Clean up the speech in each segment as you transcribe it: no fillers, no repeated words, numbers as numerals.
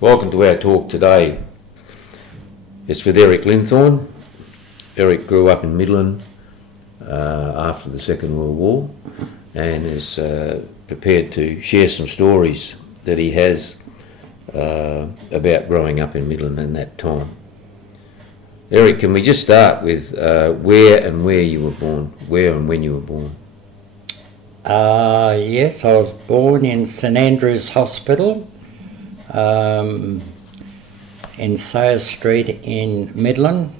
Welcome to our talk today. It's with Eric Linthorne. Eric grew up in Midland after the Second World War and is prepared to share some stories that he has about growing up in Midland in that time. Eric, can we just start with where and when you were born? Yes, I was born in St Andrew's Hospital in Sayers Street in Midland,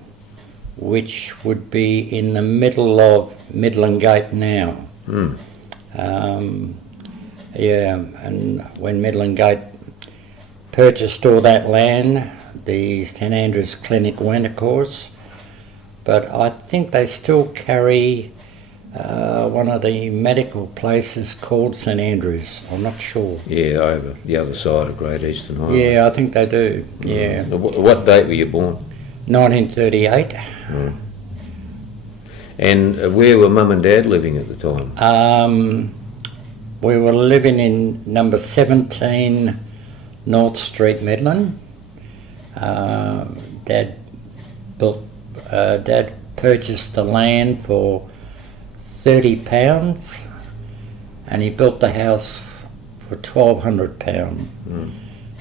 which would be in the middle of Midland Gate now. And when Midland Gate purchased all that land, the St Andrew's Clinic went, of course, but I think they still carry one of the medical places called St Andrew's. I'm not sure. Yeah, over the other side of Great Eastern Highway. Yeah, I think they do. Yeah. What date were you born? 1938. And where were Mum and Dad living at the time? We were living in number 17 North Street, Midland. Dad purchased the land for £30, and he built the house for £1,200.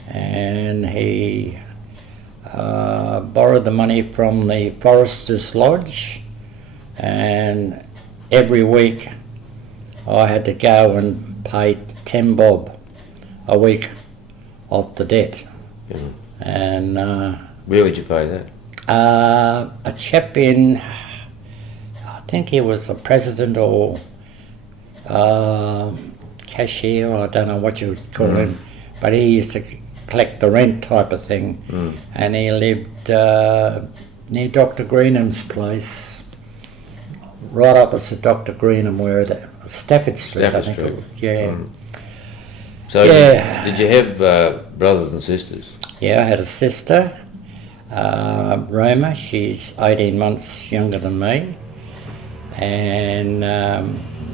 And he borrowed the money from the Foresters Lodge, and every week I had to go and pay 10 bob a week off the debt. Yeah. And Where would you pay that? a chap in, I think he was the president or cashier, I don't know what you would call him, but he used to collect the rent type of thing. And he lived near Dr. Greenham's place, right opposite Dr. Greenham, where Stafford Street, I think. Street. Yeah. So did you have brothers and sisters? Yeah, I had a sister, Roma. She's 18 months younger than me, and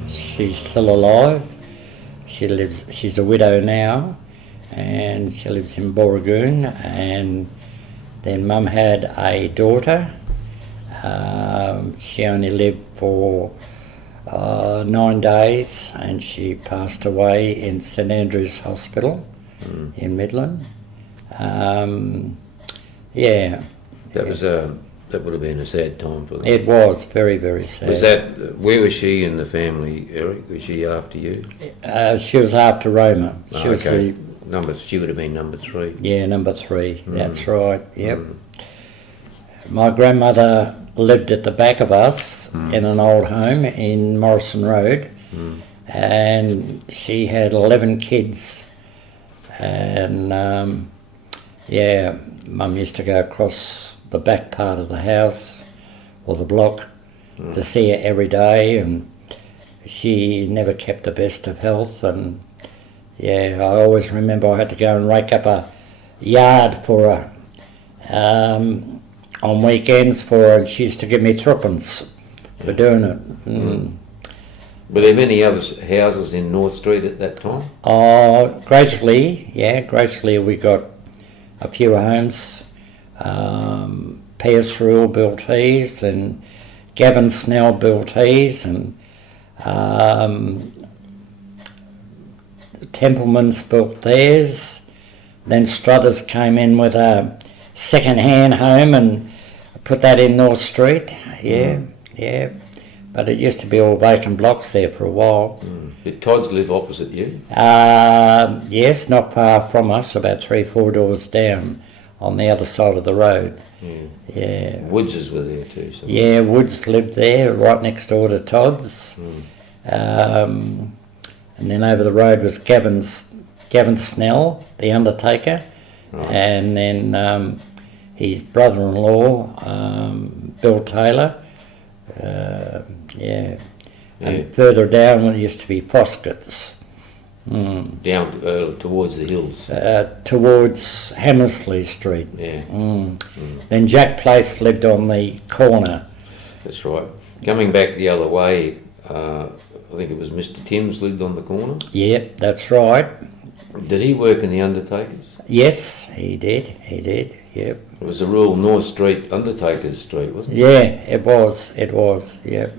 she's still alive. She's a widow now, and she lives in Borragoon. And then Mum had a daughter. She only lived for 9 days, and she passed away in St Andrew's Hospital in Midland. That would have been a sad time for them. It was very, very sad. Where was she in the family, Eric? Was she after you? She was after Roma. She was she would have been number 3. Yeah, number 3. That's right. Yep. My grandmother lived at the back of us in an old home in Morrison Road, and she had 11 kids. And Mum used to go across the back part of the house or the block to see her every day, and she never kept the best of health. And I always remember I had to go and rake up a yard for her on weekends for her, and she used to give me threepence for doing it. Were there many other houses in North Street at that time? Gradually we got a few homes. Piers Rule built his, and Gavin Snell built his, and Templemans built theirs. Then Struthers came in with a second-hand home and put that in North Street. But it used to be all vacant blocks there for a while. Did Todd's live opposite you? Yes, not far from us, about 3-4 doors down on the other side of the road. Yeah. Woodses were there too. So. Yeah, Woods lived there, right next door to Todd's. And then over the road was Gavin Snell, the undertaker, and then his brother-in-law, Bill Taylor. And further down it used to be Foskett's. Down towards the hills. Towards Hammersley Street. Then Jack Place lived on the corner. That's right. Coming back the other way, I think it was Mr. Timms lived on the corner. Yeah, that's right. Did he work in the undertakers? Yes, he did, yep. It was the rural North Street, Undertaker's Street, wasn't it? Yeah, it was, yep.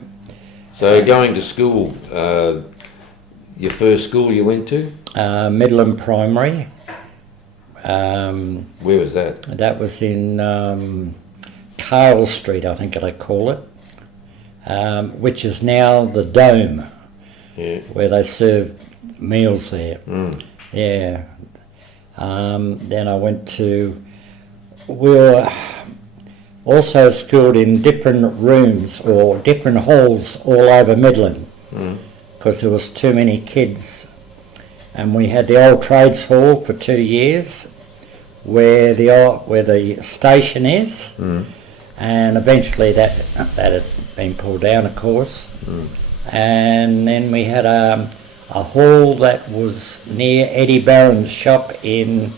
So going to school, your first school you went to? Midland Primary. Where was that? That was in Carl Street, I think they call it, which is now the Dome, Yeah. where they serve meals there. Mm. Yeah. Then I went to, we were also schooled in different rooms or different halls all over Midland, because there was too many kids. And we had the old trades hall for 2 years, where the station is, and eventually that had been pulled down, of course. And then we had a hall that was near Eddie Barron's shop in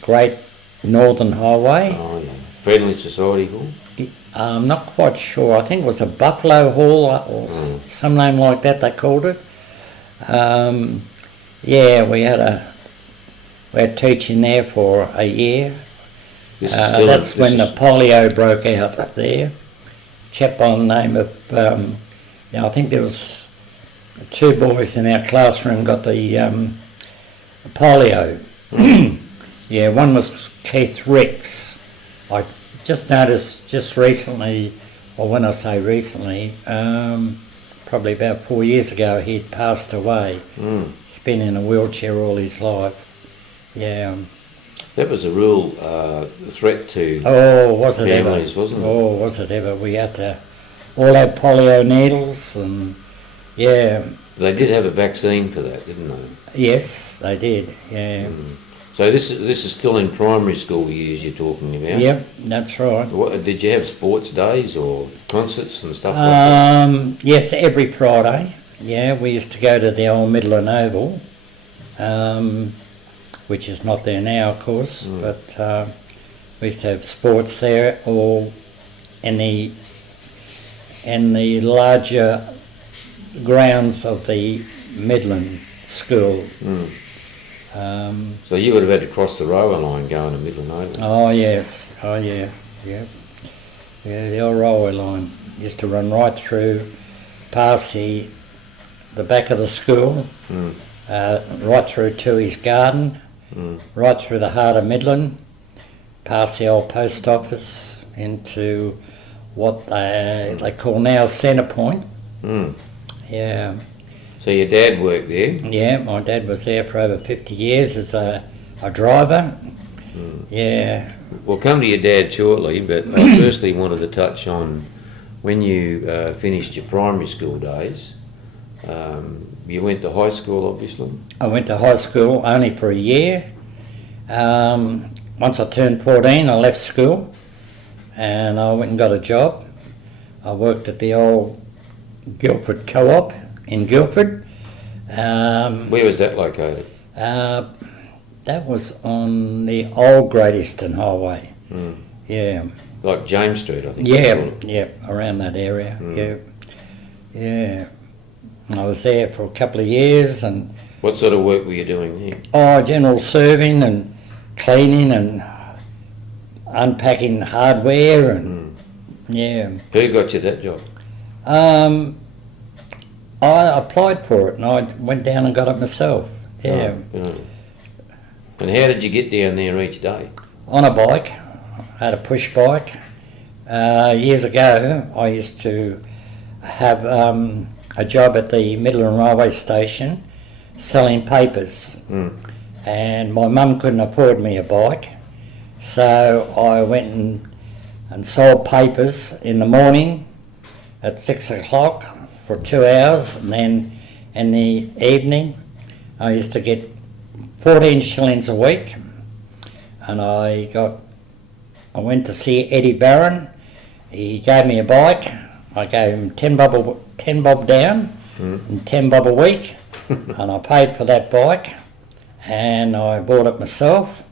Great Northern Highway. Oh, yeah. Friendly Society Hall? I'm not quite sure. I think it was a Buffalo Hall or some name like that they called it. Yeah, we had teaching there for a year. That's when the polio broke out there. A chap by the name of, I think there was 2 boys in our classroom got the polio. Yeah, one was Keith Ricks. I just noticed just recently, or when I say recently, probably about 4 years ago, he'd passed away. He's been in a wheelchair all his life. Yeah. That was a real threat to was it families, ever? wasn't it? Oh, was it ever? We had to all have polio needles, and yeah. They did have a vaccine for that, didn't they? Yes, they did. Yeah. So this is still in primary school years you're talking about? Yep, that's right. What, did you have sports days or concerts and stuff like that? Yes, every Friday. Yeah, we used to go to the old Midland Oval, which is not there now, of course, but we used to have sports there, or in the larger grounds of the Midland school. So you would have had to cross the railway line going to Midland Oval? Oh yes, oh yeah, yeah. Yeah, the old railway line used to run right through, past the back of the school, right through Toohey's garden, right through the heart of Midland, past the old post office into what they call now Centre Point. Yeah. So your dad worked there? Yeah, my dad was there for over 50 years as a driver. Yeah. We'll come to your dad shortly, but I firstly wanted to touch on when you finished your primary school days. You went to high school, obviously? I went to high school only for a year. Once I turned 14, I left school and I went and got a job. I worked at the old Guildford Co-op in Guildford. Where was that located? That was on the old Great Eastern Highway. Yeah. Like James Street, I think. Yeah, around that area. Yeah. I was there for a couple of years. And what sort of work were you doing there? Oh, general serving and cleaning and unpacking hardware and yeah. Who got you that job? I applied for it and I went down and got it myself. Yeah. And how did you get down there each day? On a bike. I had a push bike. Years ago, I used to have a job at the Midland Railway Station selling papers. And my mum couldn't afford me a bike, so I went and sold papers in the morning at 6 o'clock for 2 hours, and then in the evening I used to get 14 shillings a week, and I went to see Eddie Barron. He gave me a bike. I gave him 10 bob down and 10 bob a week, and I paid for that bike, and I bought it myself,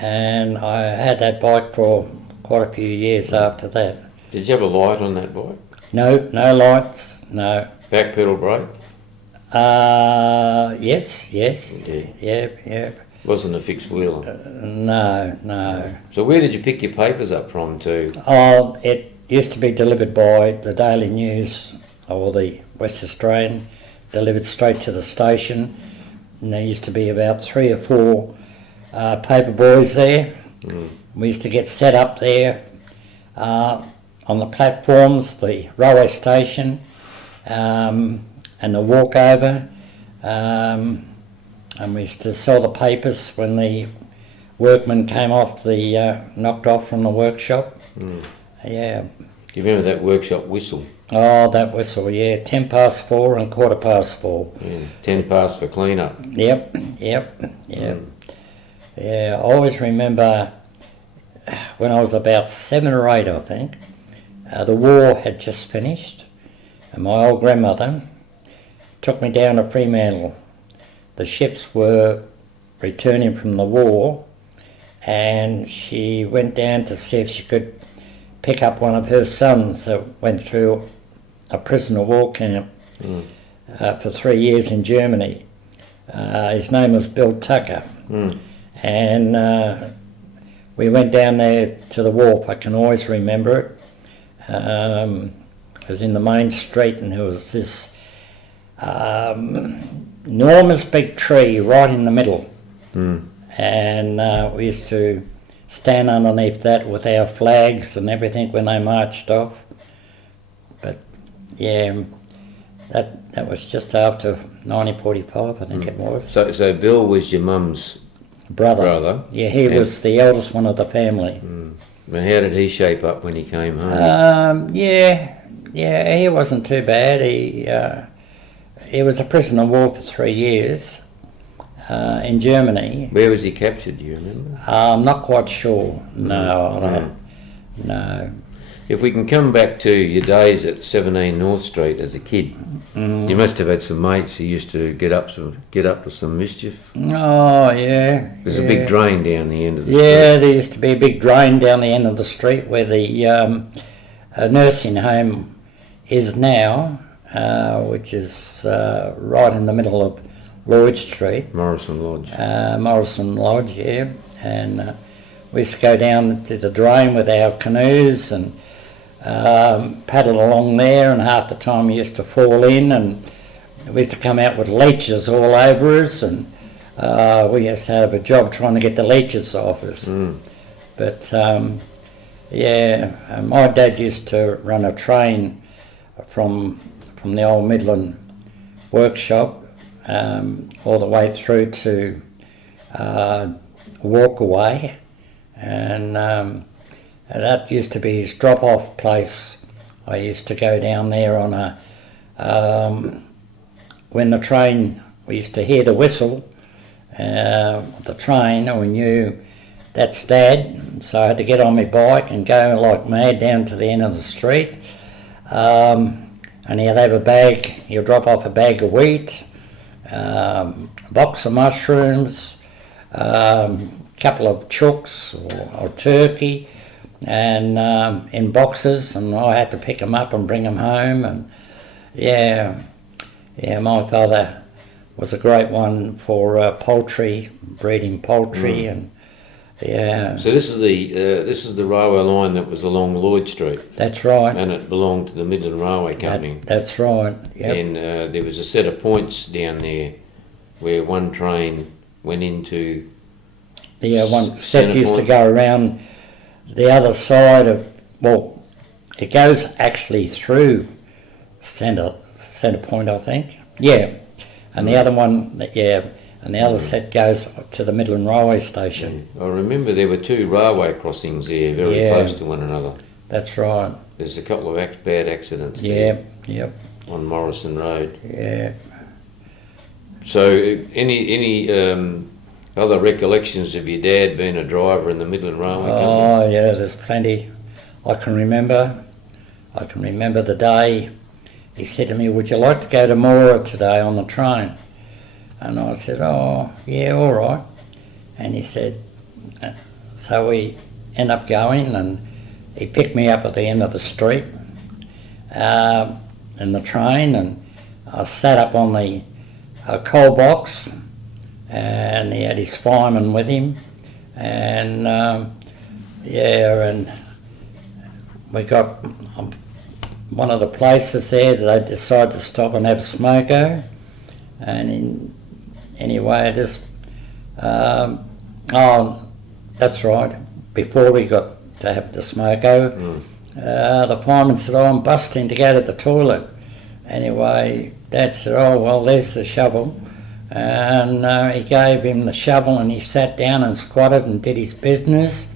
and I had that bike for quite a few years after that. Did you have a light on that bike? No lights, no. Back pedal brake? Yes. Okay. Yeah. Wasn't a fixed wheel. No. So where did you pick your papers up from too? Oh, it used to be delivered by the Daily News or the West Australian, delivered straight to the station. And there used to be about 3 or 4 paper boys there. We used to get set up there on the platforms, the railway station, and the walkover. And we used to sell the papers when the workmen came off knocked off from the workshop. Yeah. Do you remember that workshop whistle? Oh, that whistle, yeah. 10 past 4 and 4:15. Yeah, 10 past for clean up. Yep. Yeah, I always remember when I was about 7 or 8, I think, the war had just finished, and my old grandmother took me down to Fremantle. The ships were returning from the war, and she went down to see if she could pick up one of her sons that went through a prisoner of war camp for 3 years in Germany. His name was Bill Tucker. And we went down there to the wharf. I can always remember it. It was in the main street, and there was this enormous big tree right in the middle. And we used to stand underneath that with our flags and everything when they marched off. But yeah, that was just after 1945, I think it was. So Bill was your mum's brother? Yeah, he was the eldest one of the family. And how did he shape up when he came home? Yeah, he wasn't too bad. He was a prisoner of war for 3 years in Germany. Where was he captured, do you remember? I'm not quite sure. No, I don't. No. If we can come back to your days at 17 North Street as a kid, you must have had some mates who used to get up to some mischief. Oh, yeah. There's a big drain down the end of the street. street. There used to be a big drain down the end of the street where the nursing home is now, which is right in the middle of Lloyd Street. Morrison Lodge. Morrison Lodge, yeah. And we used to go down to the drain with our canoes and paddle along there, and half the time we used to fall in, and we used to come out with leeches all over us, and we used to have a job trying to get the leeches off us. But my dad used to run a train from the old Midland workshop all the way through to Walkaway, and that used to be his drop-off place. I used to go down there on when the train, we used to hear the whistle, the train, and we knew that's Dad, so I had to get on my bike and go like mad down to the end of the street. And he'd have a bag, he'll drop off a bag of wheat, a box of mushrooms, couple of chooks or turkey, and in boxes, and I had to pick them up and bring them home. And my father was a great one for poultry, breeding poultry, and So this is the railway line that was along Lloyd Street. That's right. And it belonged to the Midland Railway Company. That's right. Yep. And there was a set of points down there where one train went into. One set used to go around the other side of, it goes actually through Centre Point, I think. Yeah. And the other one, and the other set goes to the Midland Railway Station. I remember there were 2 railway crossings there, very close to one another. That's right. There's a couple of bad accidents there. On Morrison Road. Yeah. So any other recollections of your dad being a driver in the Midland Railway Company? Oh, yeah, there's plenty. I can remember the day he said to me, "Would you like to go to Mora today on the train?" And I said, "Oh, yeah, all right." And he said, so we end up going, and he picked me up at the end of the street in the train, and I sat up on the coal box, and he had his fireman with him, and and we got one of the places there that they decided to stop and have a smoko, and anyway, just that's right. Before we got to have the smoko, the fireman said, "Oh, I'm busting to go to the toilet." Anyway, Dad said, "Oh well, there's the shovel," and he gave him the shovel, and he sat down and squatted and did his business.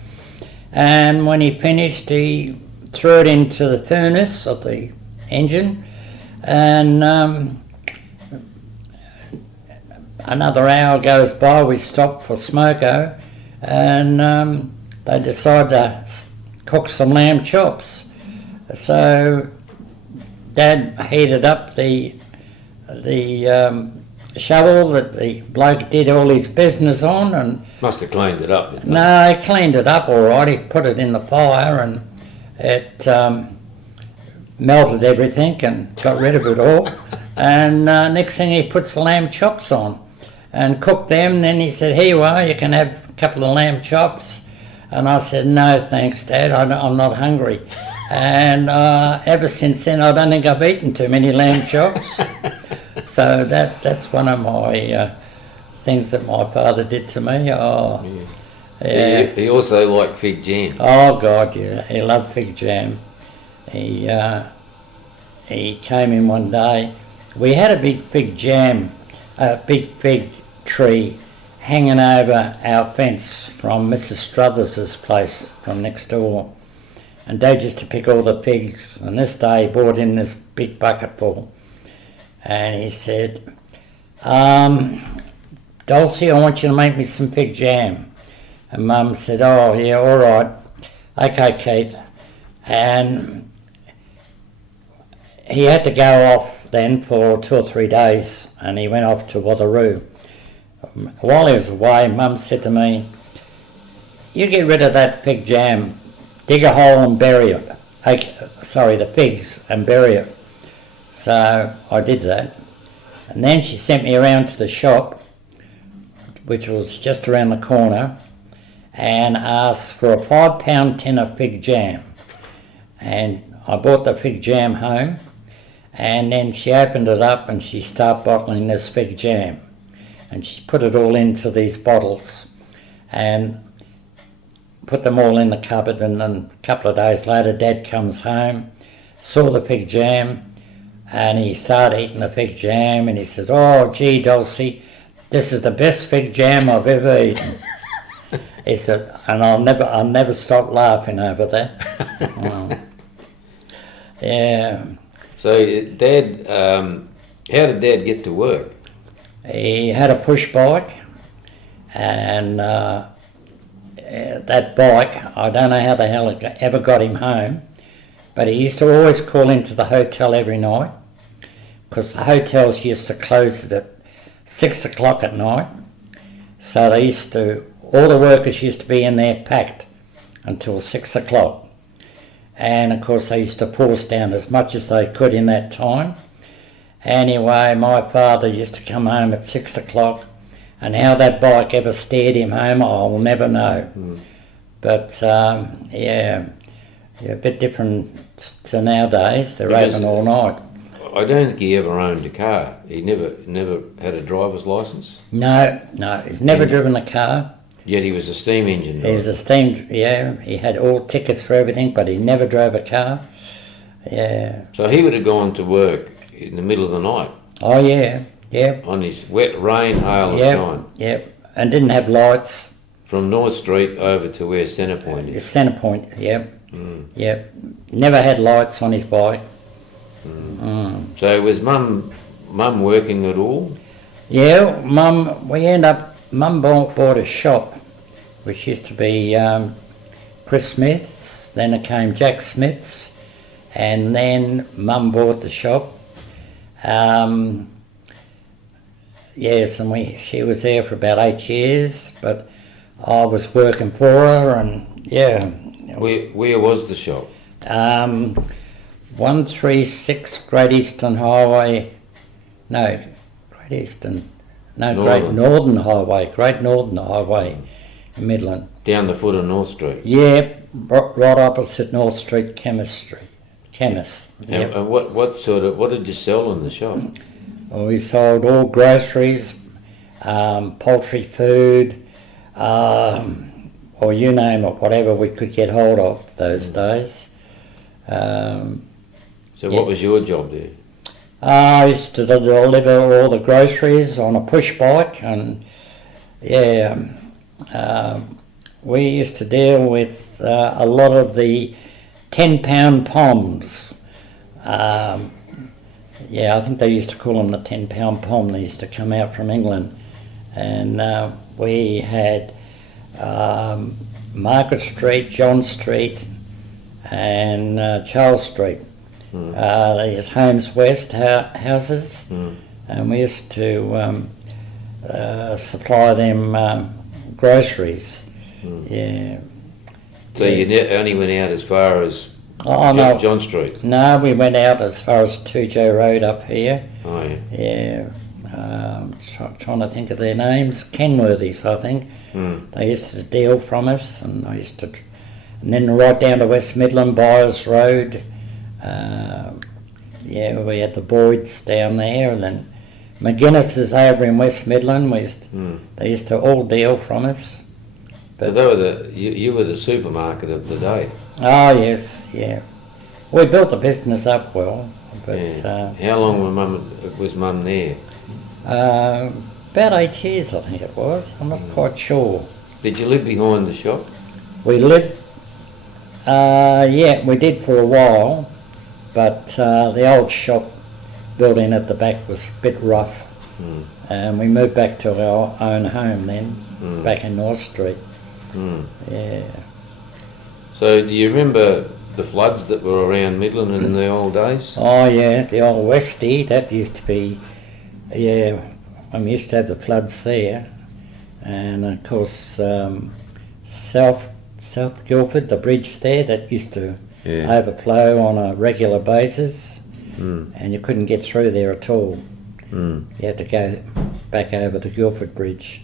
And when he finished, he threw it into the furnace of the engine, and another hour goes by. We stopped for smoko, and they decided to cook some lamb chops. So Dad heated up the shovel that the bloke did all his business on, and Must have cleaned it up, didn't no, he cleaned it up all right. He put it in the fire, and it melted everything and got rid of it all. And next thing, he puts the lamb chops on and cooked them. And then he said, "Here you are, you can have a couple of lamb chops." And I said, "No thanks, Dad, I'm not hungry." And ever since then, I don't think I've eaten too many lamb chops. So that's one of my things that my father did to me. Oh, yeah. He also liked fig jam. Oh God, yeah, he loved fig jam. He came in one day. We had a big fig tree hanging over our fence from Mrs. Struthers's place from next door. And Dad used to pick all the figs, and this day he brought in this big bucket full. And he said, "Dulcie, I want you to make me some fig jam." And Mum said, "Oh, yeah, all right. Okay, Keith." And he had to go off then for 2 or 3 days, and he went off to Watheroo. While he was away, Mum said to me, "You get rid of that fig jam, dig a hole and bury it. The figs, and bury it." So I did that. And then she sent me around to the shop, which was just around the corner, and asked for a £5 tin of fig jam. And I bought the fig jam home, and then she opened it up and she started bottling this fig jam. And she put it all into these bottles and put them all in the cupboard. And then a couple of days later, Dad comes home, saw the fig jam, and he started eating the fig jam, and he says, "Oh, gee, Dulcie, this is the best fig jam I've ever eaten." He said, and I'll never stop laughing over that. Yeah. So, Dad, how did Dad get to work? He had a push bike, and that bike, I don't know how the hell it ever got him home, but he used to always call into the hotel every night, because the hotels used to close at 6 o'clock at night. So all the workers used to be in there packed until 6 o'clock. And of course they used to force down as much as they could in that time. Anyway, my father used to come home at 6 o'clock, and how that bike ever steered him home, I will never know. But a bit different to nowadays. They're open all night. I don't think he ever owned a car. He never had a driver's licence. No, he's never driven a car. Yet he was a steam engine driver. He was a steam, he had all tickets for everything, but he never drove a car. Yeah. So he would have gone to work in the middle of the night. Oh yeah. On his wet rain, hail and shine. Yep, and didn't have lights. From North Street over to where Centrepoint is. Centrepoint, yep. Yep. Never had lights on his bike. So was Mum working at all? Yeah, Mum bought a shop, which used to be Chris Smith's, then it came Jack Smith's, and then Mum bought the shop. Yes, and she was there for about 8 years, but I was working for her, and yeah. Where was the shop? 136 Great Eastern Highway, no, Great Eastern, Great Northern Highway in Midland. Down the foot of North Street. Yeah, right opposite North Street Chemist. Yep. And what did you sell in the shop? Well, we sold all groceries, poultry, food, or you name it, whatever we could get hold of those days. So what was your job there? I used to deliver all the groceries on a push bike, and we used to deal with a lot of the 10-pound poms. I think they used to call them the 10-pound pom. They used to come out from England, and we had Margaret Street, John Street, and Charles Street. There's Holmes West houses, and we used to supply them groceries. Yeah. So you only went out as far as John Street? No, we went out as far as 2J Road up here. Oh, yeah. Yeah. Trying to think of their names. Kenworthy's, I think. They used to deal from us, and I used to... And then right down to West Midland, Byers Road. We had the Boyds down there, and then McGuinness is over in West Midland. They used to all deal from us. But they were you were the supermarket of the day. Oh yes, yeah. We built the business up well, but how long was Mum there? About 8 years, I think it was. I'm not quite sure. Did you live behind the shop? We lived. We did for a while, but the old shop building at the back was a bit rough, and we moved back to our own home then, back in North Street. Yeah. So do you remember the floods that were around Midland in the old days? Oh yeah, the old Westie, that used to be, we used to have the floods there, and of course South Guildford, the bridge there, that used to overflow on a regular basis, and you couldn't get through there at all. You had to go back over the Guildford Bridge.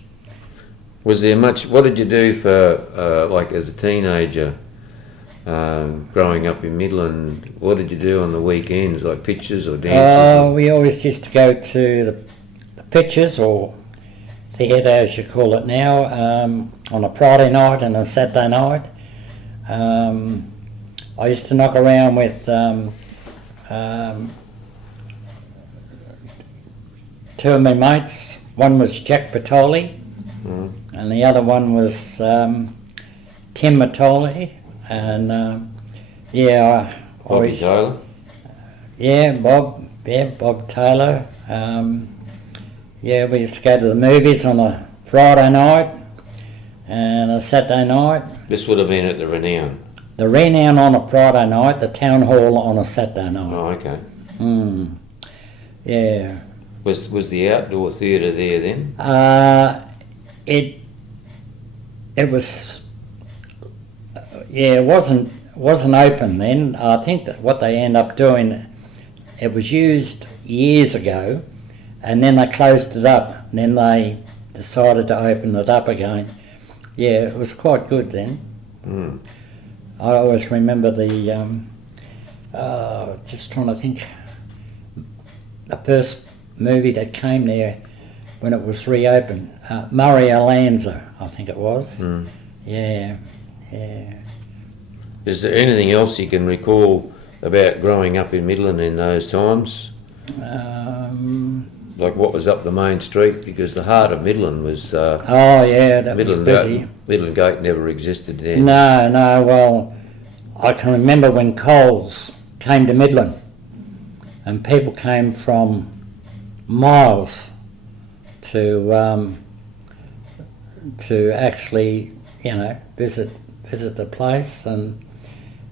Was there much? What did you do for like as a teenager, growing up in Midland? What did you do on the weekends, like pictures or dances? We always used to go to the pictures or theatre, as you call it now, on a Friday night and a Saturday night. I used to knock around with two of my mates. One was Jack Bertoli, and the other one was Tim Bertoli, and Bobby Taylor? Bob Taylor. We used to go to the movies on a Friday night and a Saturday night. This would have been at the Renown? The Renown on a Friday night, the Town Hall on a Saturday night. Oh, okay. Yeah. Was the outdoor theatre there then? It was... it wasn't open then. I think that what they end up doing, it was used years ago, and then they closed it up, and then they decided to open it up again. Yeah, it was quite good then. I always remember the, just trying to think, the first movie that came there when it was reopened, Murray Alanza, I think it was. Yeah. Is there anything else you can recall about growing up in Midland in those times? Like what was up the main street? Because the heart of Midland was... that was busy. Midland Gate never existed then. No, well, I can remember when Coles came to Midland, and people came from miles to actually, visit the place, and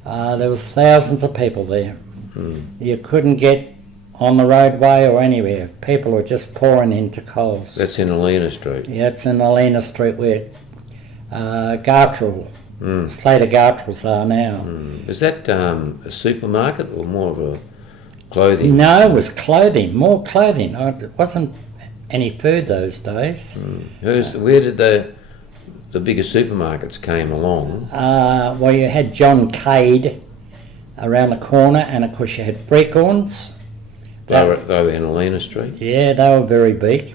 there was thousands of people there. You couldn't get on the roadway or anywhere. People were just pouring into Coles. That's in Alena Street. Yeah, it's in Alena Street where Gartrell, Slater Gartrells are now. Is that a supermarket or more of a clothing? No, it was clothing, more clothing. It wasn't any food those days. Where did the bigger supermarkets came along? Well, you had John Cade around the corner, and of course you had Recollections. They were in Alina Street. Yeah, they were very big.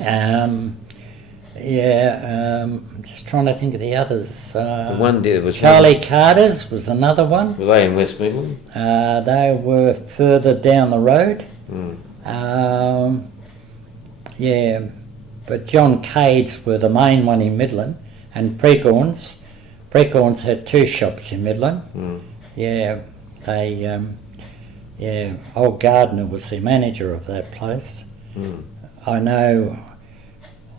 I'm just trying to think of the others. One day there was Charlie Carter's was another one. Were they in West Midland? They were further down the road. But John Cade's were the main one in Midland, and Recollections had two shops in Midland. Old Gardner was the manager of that place. I know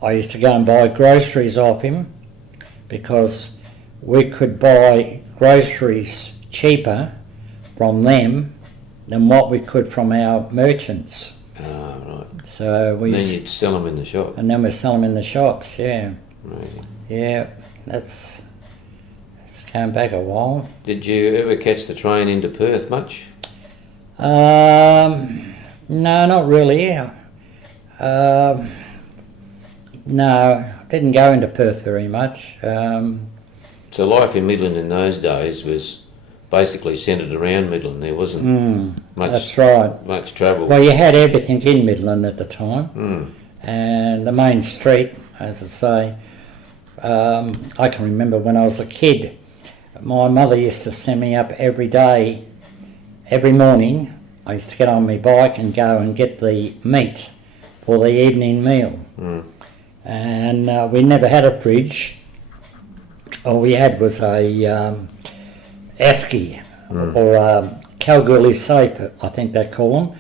I used to go and buy groceries off him because we could buy groceries cheaper from them than what we could from our merchants. Right. So we And then you'd sell them in the shop. and then we sell them in the shops. Yeah, Right. yeah. That's going back a while. Did you ever catch the train into Perth much? No, not really. No, didn't go into Perth very much. So life in Midland in those days was basically centred around Midland. There wasn't That's right. much travel. Well, you had everything in Midland at the time, and the main street, as I say. I can remember when I was a kid, my mother used to send me up every day, every morning. I used to get on my bike and go and get the meat for the evening meal. And we never had a fridge. All we had was a esky or a Kalgoorlie safe, I think they call them,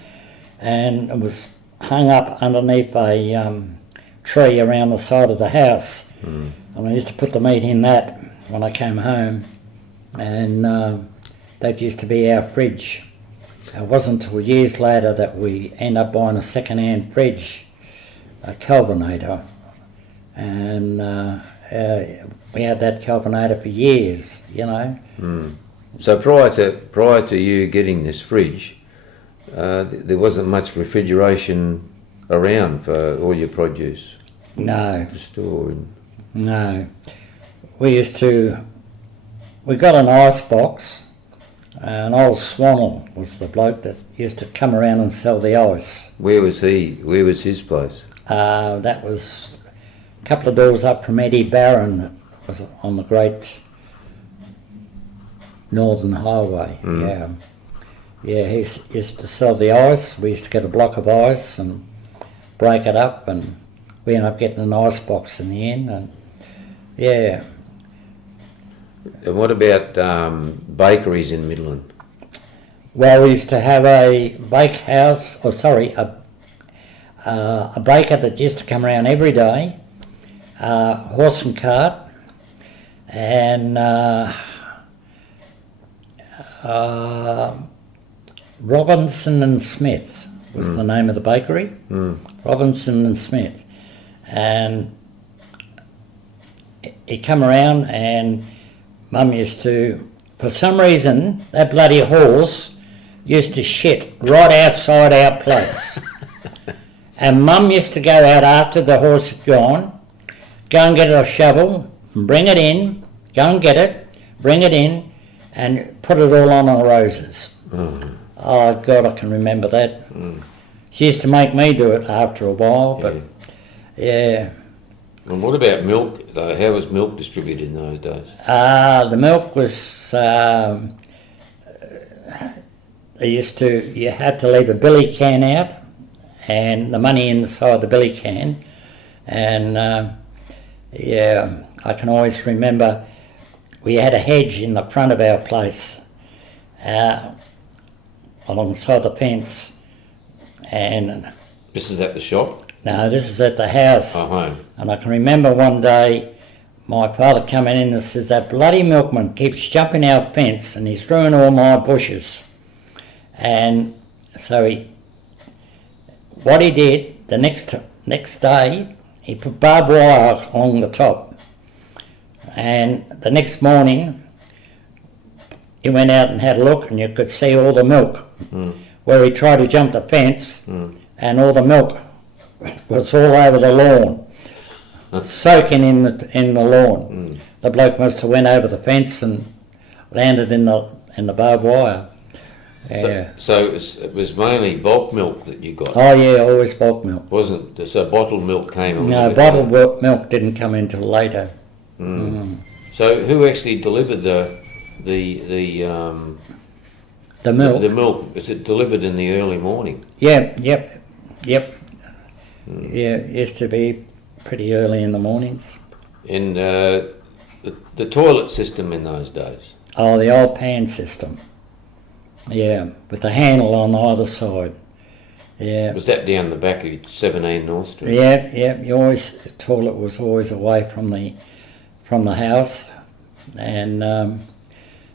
and it was hung up underneath a tree around the side of the house. And I used to put the meat in that when I came home, and that used to be our fridge. It wasn't until years later that we ended up buying a second-hand fridge, a Kelvinator, and we had that Kelvinator for years, you know. So prior to you getting this fridge, there wasn't much refrigeration around for all your produce No, to store. no. We got an ice box, and old Swannell was the bloke that used to come around and sell the ice. Where was he? Where was his place? That was a couple of doors up from Eddie Barron, that was on the Great Northern Highway. Yeah, he used to sell the ice. We used to get a block of ice and break it up, and we ended up getting an ice box in the end. And yeah. And what about bakeries in Midland? Well, we used to have a bakehouse, a baker that used to come around every day, horse and cart, and Robinson and Smith was the name of the bakery. Robinson and Smith. And he come around, and Mum used to, for some reason, that bloody horse used to shit right outside our place. And Mum used to go out after the horse had gone, go and get a shovel, and bring it in, go and get it, bring it in, and put it all on the roses. Oh God, I can remember that. She used to make me do it after a while, but yeah. And what about milk? How was milk distributed in those days? The milk was, you had to leave a billy can out and the money inside the billy can. And I can always remember we had a hedge in the front of our place alongside the fence. And This is at the shop? no, this is at the house. Home. And I can remember one day my father coming in and says, that bloody milkman keeps jumping our fence and he's ruining all my bushes. And so what he did, the next day, he put barbed wire along the top. And the next morning, he went out and had a look, and you could see all the milk where he tried to jump the fence, and all the milk was all over the lawn, soaking in the lawn. The bloke must have went over the fence and landed in the barbed wire. Yeah. So it was mainly bulk milk that you got? Oh yeah, always bulk milk. Wasn't it? So bottled milk came along? No, bottled milk didn't come in till later. So who actually delivered the milk? The milk, was it delivered in the early morning? Yeah, yep. Yeah, it used to be pretty early in the mornings. And the toilet system in those days? Oh, the old pan system. Yeah, with the handle on either side. Yeah. Was that down the back of 17 North Street? Yeah. The toilet was always away from the house, and I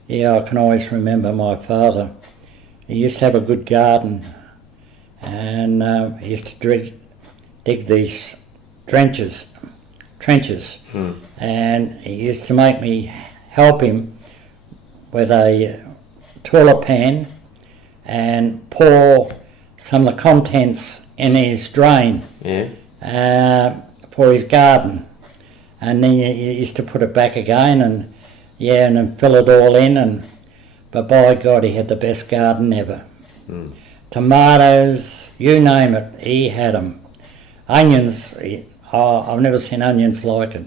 can always remember my father. He used to have a good garden, and he used to dig these trenches, and he used to make me help him with a toilet pan and pour some of the contents in his drain for his garden, and then he used to put it back again and then fill it all in, but by God, he had the best garden ever. Tomatoes, you name it, he had them. Onions, I've never seen onions like it.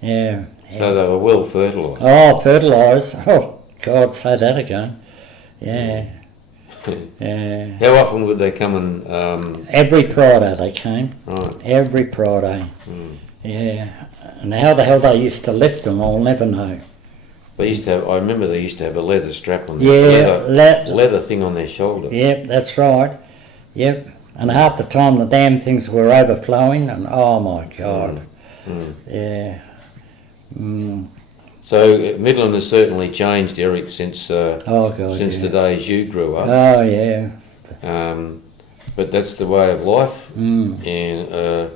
Yeah. So they were well fertilised? Oh, fertilised. Oh, God, say that again. Yeah. Yeah. How often would they come and... Every Friday they came. Right. Every Friday. Yeah. And how the hell they used to lift them, I'll never know. They used to have, I remember they used to have a leather strap on their leather thing on their shoulder. Yep, that's right. Yep. And half the time the damn things were overflowing, and oh my God. Yeah. So Midland has certainly changed, Eric, since the days you grew up. Oh yeah. But that's the way of life, and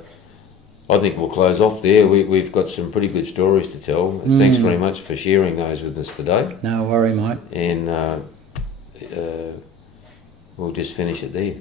I think we'll close off there. We've got some pretty good stories to tell. Thanks very much for sharing those with us today. No worry, mate. And we'll just finish it there.